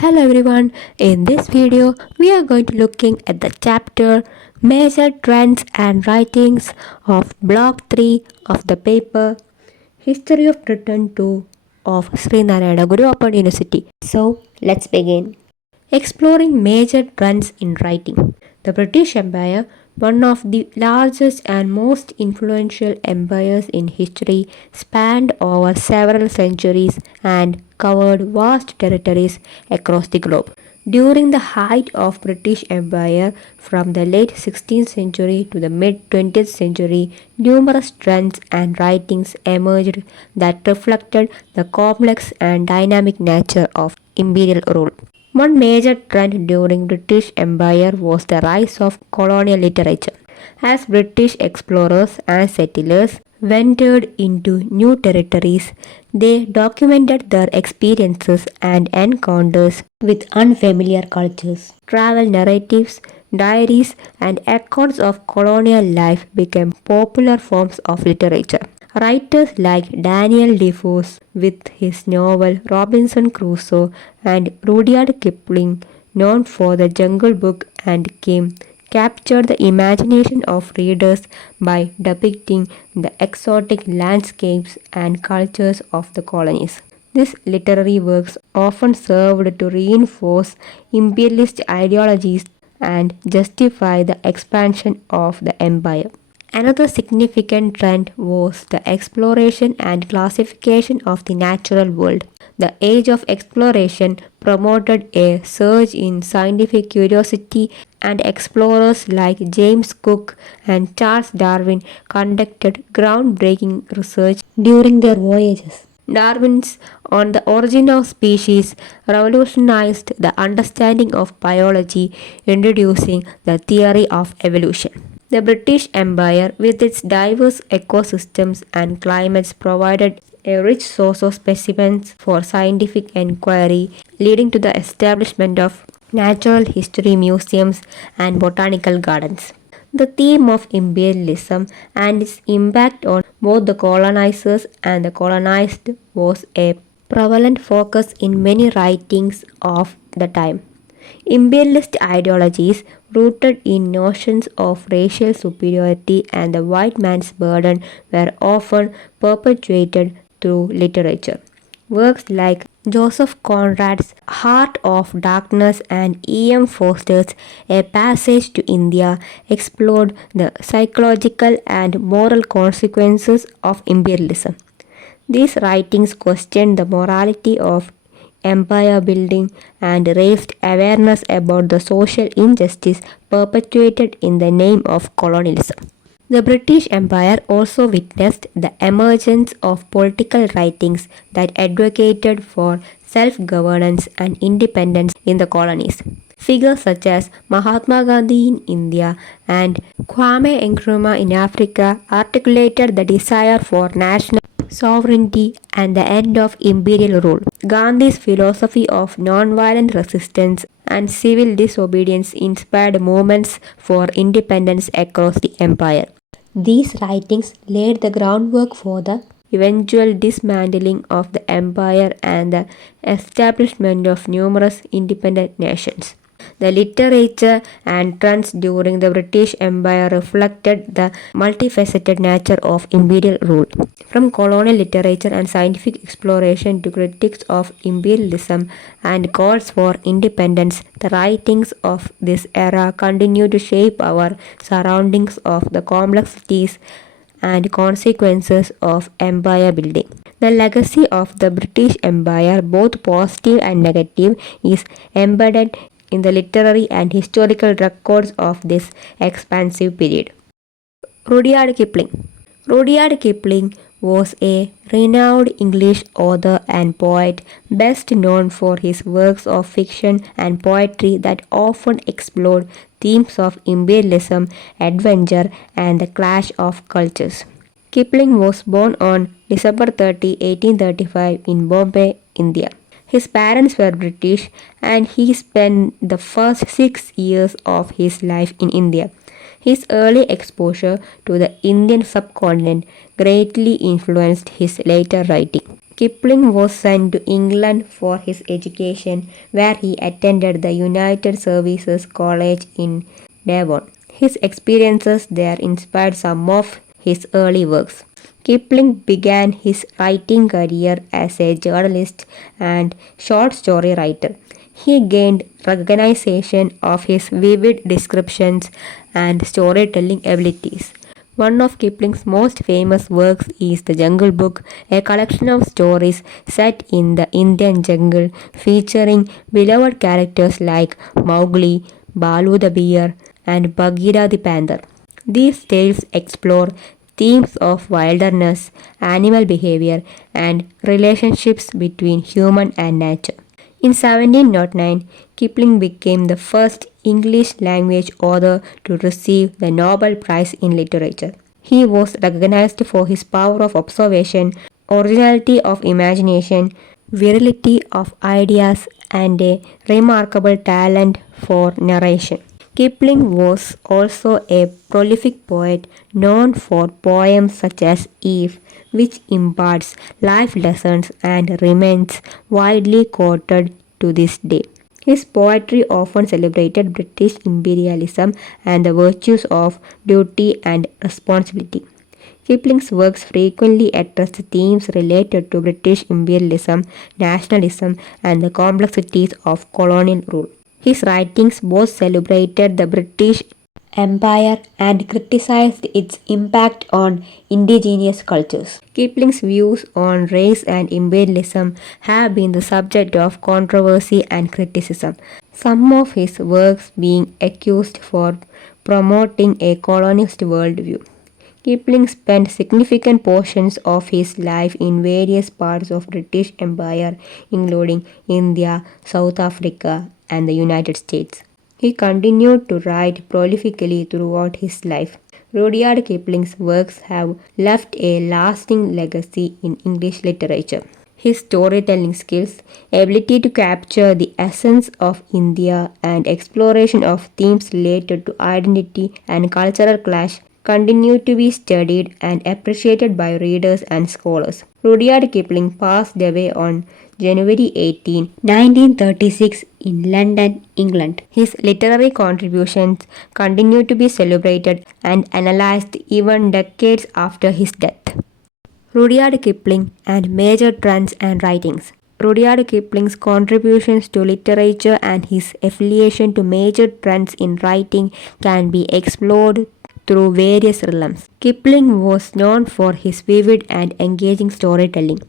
Hello everyone, in this video we are going to looking at the chapter Major Trends and Writings of Block 3 of the paper History of Britain 2 of Srinarayana Guru Open University. So let's begin. Exploring major trends in writing. The British Empire, one of the largest and most influential empires in history, spanned over several centuries and covered vast territories across the globe. During the height of British Empire from the late 16th century to the mid 20th century, numerous trends and writings emerged that reflected the complex and dynamic nature of imperial rule. One major trend during British Empire was the rise of colonial literature. As British explorers and settlers ventured into new territories, they documented their experiences and encounters with unfamiliar cultures. Travel narratives, diaries, and accounts of colonial life became popular forms of literature. Writers like Daniel Defoe with his novel Robinson Crusoe and Rudyard Kipling, known for The Jungle Book and Kim, captured the imagination of readers by depicting the exotic landscapes and cultures of the colonies. These literary works often served to reinforce imperialist ideologies and justify the expansion of the empire. Another significant trend was the exploration and classification of the natural world. The age of exploration promoted a surge in scientific curiosity, and explorers like James Cook and Charles Darwin conducted groundbreaking research during their voyages. Darwin's On the Origin of Species revolutionized the understanding of biology, introducing the theory of evolution. The British Empire, with its diverse ecosystems and climates, provided a rich source of specimens for scientific inquiry, leading to the establishment of natural history museums and botanical gardens. The theme of imperialism and its impact on both the colonizers and the colonized was a prevalent focus in many writings of the time. Imperialist ideologies rooted in notions of racial superiority and the white man's burden were often perpetuated through literature. Works like Joseph Conrad's Heart of Darkness and E.M. Foster's A Passage to India explored the psychological and moral consequences of imperialism. These writings questioned the morality of empire building and raised awareness about the social injustice perpetuated in the name of colonialism. The British Empire also witnessed the emergence of political writings that advocated for self-governance and independence in the colonies. Figures such as Mahatma Gandhi in India and Kwame Nkrumah in Africa articulated the desire for national sovereignty and the end of imperial rule. Gandhi's philosophy of nonviolent resistance and civil disobedience inspired movements for independence across the empire. These writings laid the groundwork for the eventual dismantling of the empire and the establishment of numerous independent nations. The literature and trends during the British Empire reflected the multifaceted nature of imperial rule. From colonial literature and scientific exploration to critiques of imperialism and calls for independence, the writings of this era continue to shape our surroundings of the complexities and consequences of empire building. The legacy of the British Empire, both positive and negative, is embedded in the literary and historical records of this expansive period. Rudyard Kipling. Rudyard Kipling was a renowned English author and poet, best known for his works of fiction and poetry that often explored themes of imperialism, adventure, and the clash of cultures. Kipling was born on December 30, 1835 in Bombay, India. His parents were British and he spent the first 6 years of his life in India. His early exposure to the Indian subcontinent greatly influenced his later writing. Kipling was sent to England for his education, where he attended the United Services College in Devon. His experiences there inspired some of his early works. Kipling began his writing career as a journalist and short story writer. He gained recognition of his vivid descriptions and storytelling abilities. One of Kipling's most famous works is The Jungle Book, a collection of stories set in the Indian jungle featuring beloved characters like Mowgli, Balu the bear, and Bagheera the panther. These tales explore themes of wilderness, animal behavior, and relationships between human and nature. In 1709, Kipling became the first English language author to receive the Nobel Prize in Literature. He was recognized for his power of observation, originality of imagination, virility of ideas, and a remarkable talent for narration. Kipling was also a prolific poet known for poems such as Eve, which imparts life lessons and remains widely quoted to this day. His poetry often celebrated British imperialism and the virtues of duty and responsibility. Kipling's works frequently addressed themes related to British imperialism, nationalism, and the complexities of colonial rule. His writings both celebrated the British Empire and criticized its impact on indigenous cultures. Kipling's views on race and imperialism have been the subject of controversy and criticism, some of his works being accused for promoting a colonialist worldview. Kipling spent significant portions of his life in various parts of British Empire, including India, South Africa, and the United States. He continued to write prolifically throughout his life. Rudyard Kipling's works have left a lasting legacy in English literature. His storytelling skills, ability to capture the essence of India, and exploration of themes related to identity and cultural clash continue to be studied and appreciated by readers and scholars. Rudyard Kipling passed away on January 18, 1936 in London, England. His literary contributions continue to be celebrated and analyzed even decades after his death. Rudyard Kipling and major trends and writings. Rudyard Kipling's contributions to literature and his affiliation to major trends in writing can be explored through various realms. Kipling was known for his vivid and engaging storytelling.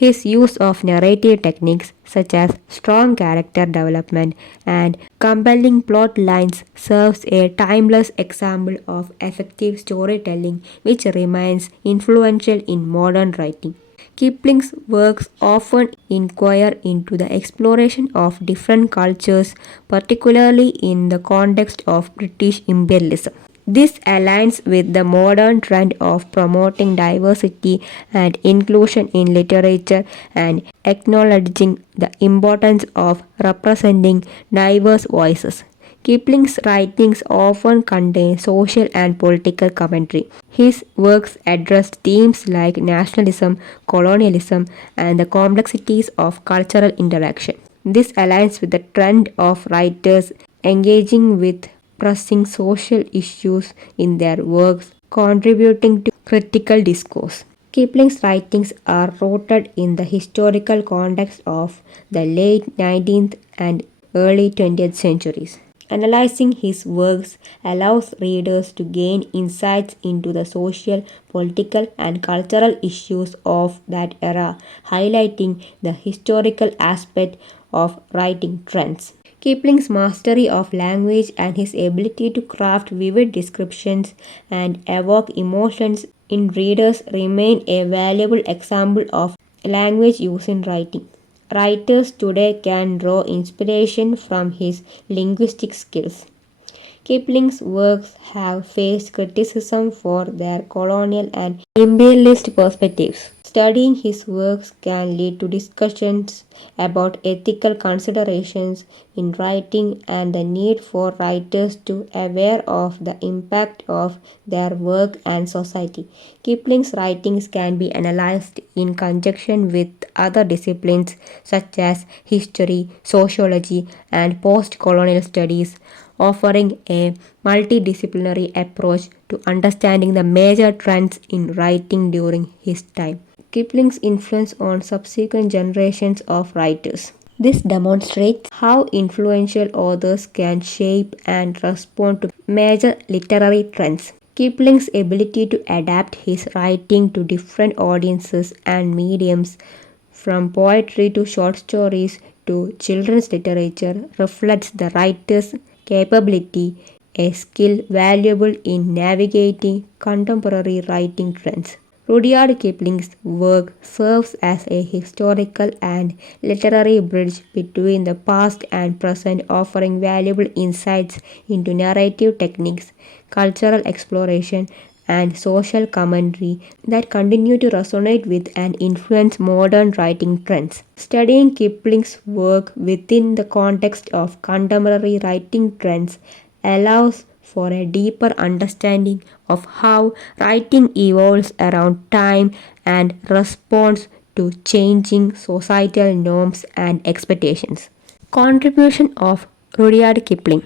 His use of narrative techniques such as strong character development and compelling plot lines serves a timeless example of effective storytelling which remains influential in modern writing. Kipling's works often inquire into the exploration of different cultures, particularly in the context of British imperialism. This aligns with the modern trend of promoting diversity and inclusion in literature and acknowledging the importance of representing diverse voices. Kipling's writings often contain social and political commentary. His works address themes like nationalism, colonialism, and the complexities of cultural interaction. This aligns with the trend of writers engaging with pressing social issues in their works, contributing to critical discourse. Kipling's writings are rooted in the historical context of the late 19th and early 20th centuries. Analyzing his works allows readers to gain insights into the social, political, and cultural issues of that era, highlighting the historical aspect of writing trends. Kipling's mastery of language and his ability to craft vivid descriptions and evoke emotions in readers remain a valuable example of language use in writing. Writers today can draw inspiration from his linguistic skills. Kipling's works have faced criticism for their colonial and imperialist perspectives. Studying his works can lead to discussions about ethical considerations in writing and the need for writers to be aware of the impact of their work and society. Kipling's writings can be analyzed in conjunction with other disciplines such as history, sociology, and post-colonial studies, offering a multidisciplinary approach to understanding the major trends in writing during his time. Kipling's influence on subsequent generations of writers. This demonstrates how influential authors can shape and respond to major literary trends. Kipling's ability to adapt his writing to different audiences and mediums, from poetry to short stories to children's literature, reflects the writer's capability, a skill valuable in navigating contemporary writing trends. Rudyard Kipling's work serves as a historical and literary bridge between the past and present, offering valuable insights into narrative techniques, cultural exploration, and social commentary that continue to resonate with and influence modern writing trends. Studying Kipling's work within the context of contemporary writing trends allows for a deeper understanding of how writing evolves around time and responds to changing societal norms and expectations. Contribution of Rudyard Kipling.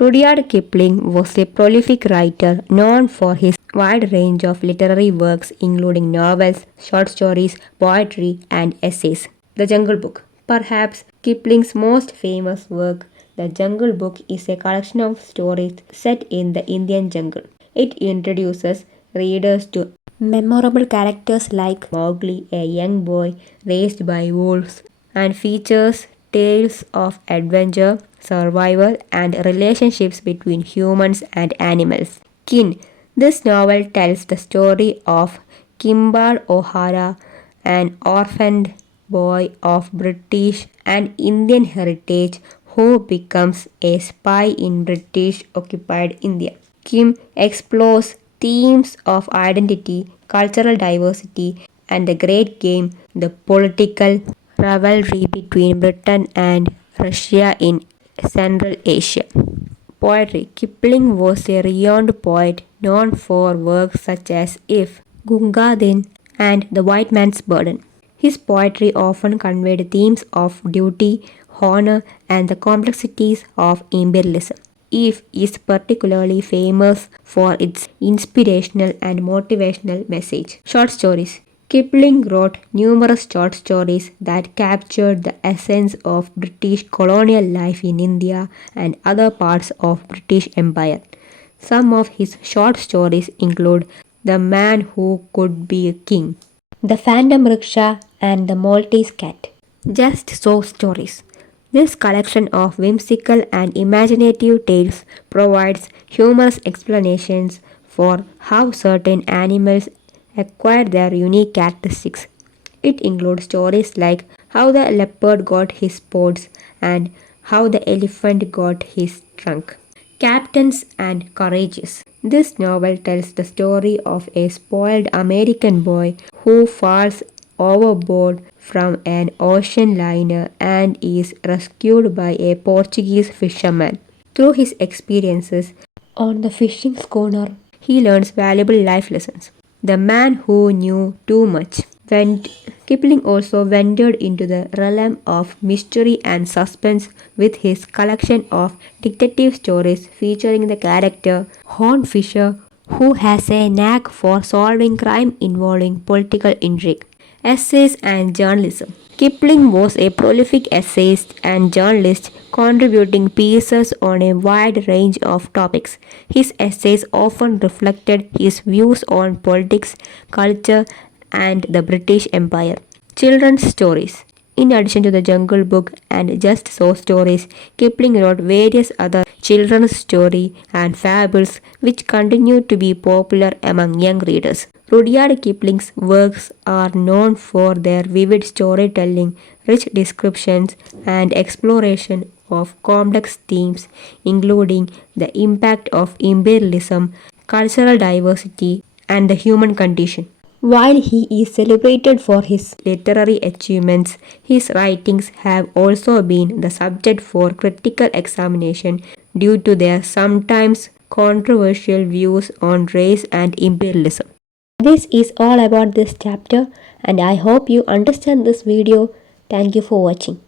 Rudyard Kipling was a prolific writer known for his wide range of literary works including novels, short stories, poetry, and essays. The Jungle Book. Perhaps Kipling's most famous work, The Jungle Book, is a collection of stories set in the Indian jungle. It introduces readers to memorable characters like Mowgli, a young boy raised by wolves, and features tales of adventure, survival, and relationships between humans and animals. Kin. This novel tells the story of Kimball O'Hara, an orphaned boy of British and Indian heritage who becomes a spy in British occupied India. Kim explores themes of identity, cultural diversity, and the great game, the political rivalry between Britain and Russia in Central Asia. Poetry. Kipling was a renowned poet known for works such as If, Gunga Din, and The White Man's Burden. His poetry often conveyed themes of duty, honor, and the complexities of imperialism. If is particularly famous for its inspirational and motivational message. Short stories. Kipling wrote numerous short stories that captured the essence of British colonial life in India and other parts of British Empire. Some of his short stories include The Man Who Could Be a King, The Phantom Rickshaw, and The Maltese Cat. Just So Stories. This collection of whimsical and imaginative tales provides humorous explanations for how certain animals acquire their unique characteristics. It includes stories like how the leopard got his spots and how the elephant got his trunk. Captains and Courageous. This novel tells the story of a spoiled American boy who falls overboard from an ocean liner and is rescued by a Portuguese fisherman. Through his experiences on the fishing schooner, he learns valuable life lessons. The Man Who Knew Too Much. Kipling also ventured into the realm of mystery and suspense with his collection of detective stories featuring the character Horn Fisher, who has a knack for solving crime involving political intrigue. Essays and journalism. Kipling was a prolific essayist and journalist, contributing pieces on a wide range of topics. His essays often reflected his views on politics, culture, and the British Empire. Children's stories. In addition to the Jungle Book and Just So stories, Kipling wrote various other children's stories and fables which continue to be popular among young readers. Rudyard Kipling's works are known for their vivid storytelling, rich descriptions, and exploration of complex themes including the impact of imperialism, cultural diversity, and the human condition. While he is celebrated for his literary achievements, his writings have also been the subject for critical examination due to their sometimes controversial views on race and imperialism. This is all about this chapter, and I hope you understand this video. Thank you for watching.